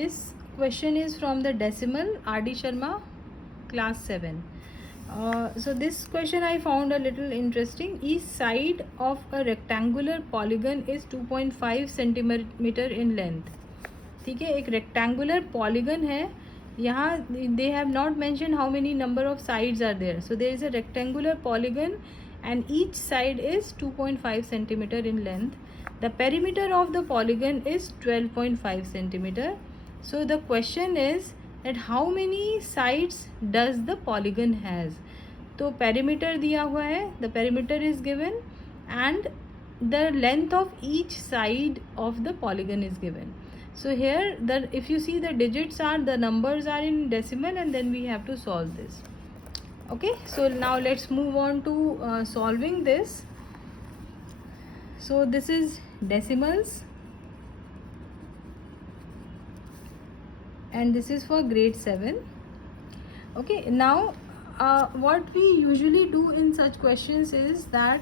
This question is from the decimal R.D. Sharma, class 7. So this question I found a little interesting. Each side of a rectangular polygon is 2.5 centimeter in length. ठीक है, एक rectangular polygon है. यहाँ they have not mentioned how many number of sides are there. So there is a rectangular polygon and each side is 2.5 centimeter in length. The perimeter of the polygon is 12.5 centimeter. So the question is that how many sides does the polygon has. तो perimeter दिया हुआ है, the perimeter is given and the length of each side of the polygon is given. So here if you see the digits are, the numbers are in decimal and then we have to solve this. Okay, so now let's move on to solving this. So this is decimals and this is for grade 7. Okay, now what we usually do in such questions is that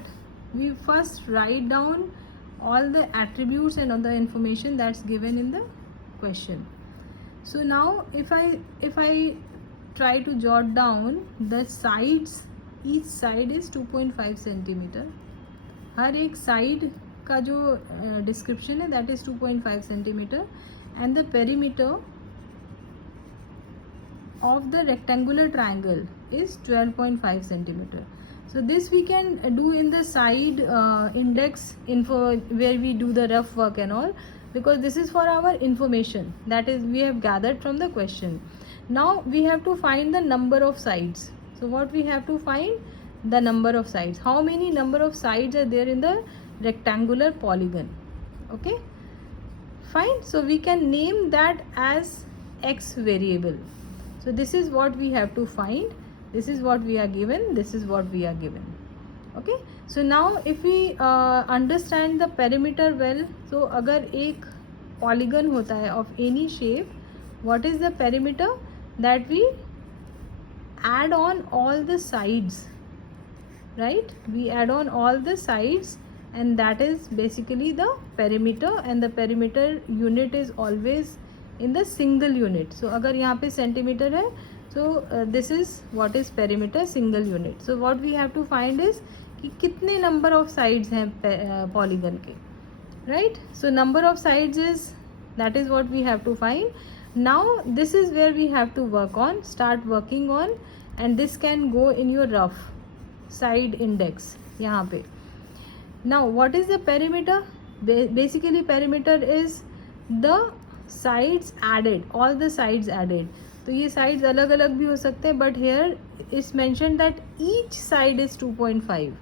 we first write down all the attributes and all the information that's given in the question. So now if I try to jot down the sides, each side is 2.5 centimeter. हर एक side का जो description है that is 2.5 centimetre and the perimeter of the rectangular triangle is 12.5 centimeter. So this we can do in the side index info where we do the rough work and all, because this is for our information that is we have gathered from the question. Now we have to find the number of sides. So what we have to find? The number of sides. How many number of sides are there in the rectangular polygon? Okay, fine. So we can name that as x variable. So this is what we have to find. This is what we are given. This is what we are given. Okay, so now if we understand the perimeter well, so अगर एक polygon होता है of any shape, what is the perimeter? That we add on all the sides, right? We add on all the sides and that is basically the perimeter, and the perimeter unit is always in the single unit. So अगर यहाँ पे centimeter है, so this is what is perimeter, single unit. So what we have to find is कि कितने number of sides हैं polygon के, right? So number of sides is, that is what we have to find. Now this is where we have to work on, start working on, and this can go in your rough side index यहाँ पे. Now what is the perimeter? Basically perimeter is the sides added, all the sides added. तो ये sides अलग अलग भी हो सकते हैं, but here is mentioned that each side is 2.5.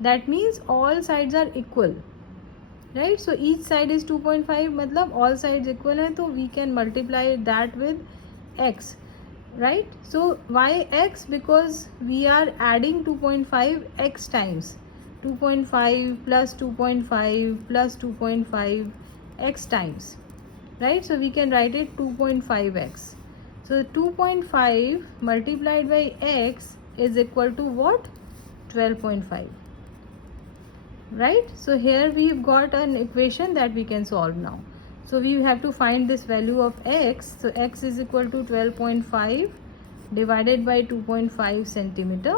That means all sides are equal, right? So each side is 2.5 मतलब all sides equal है, तो we can multiply that with x, right? So why x? Because we are adding 2.5 x times. 2.5 plus 2.5 plus 2.5 x times, right? So we can write it 2.5x. So 2.5 multiplied by x is equal to what? 12.5, right? So here we've got an equation that we can solve now. So we have to find this value of x. So x is equal to 12.5 divided by 2.5 centimeter,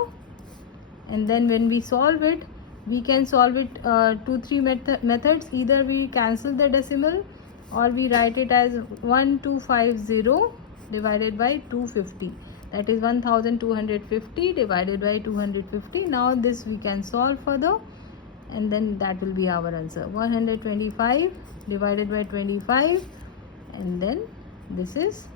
and then when we solve it, we can solve it 2-3 methods. Either we cancel the decimal or we write it as 1250 divided by 250, that is 1250 divided by 250. Now this we can solve further and then that will be our answer, 125 divided by 25, and then this is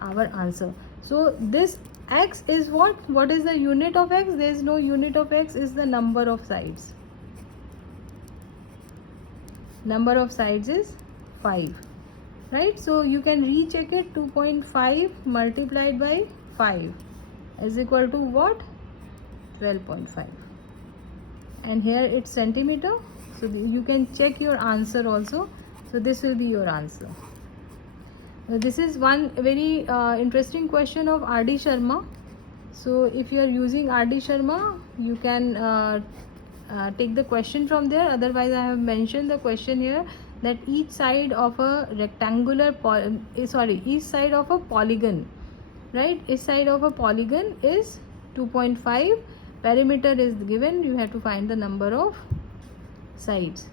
our answer. So this x is what is the unit of x? There is no unit of x, is the number of sides. Number of sides is 5, right? So you can recheck it. 2.5 multiplied by 5 is equal to what? 12.5, and here it's centimeter. So you can check your answer also. So this will be your answer. This is one very interesting question of R.D. Sharma. So if you are using R.D. Sharma, you can take the question from there. Otherwise I have mentioned the question here that each side of a rectangular each side of a polygon, right, each side of a polygon is 2.5, perimeter is given, you have to find the number of sides.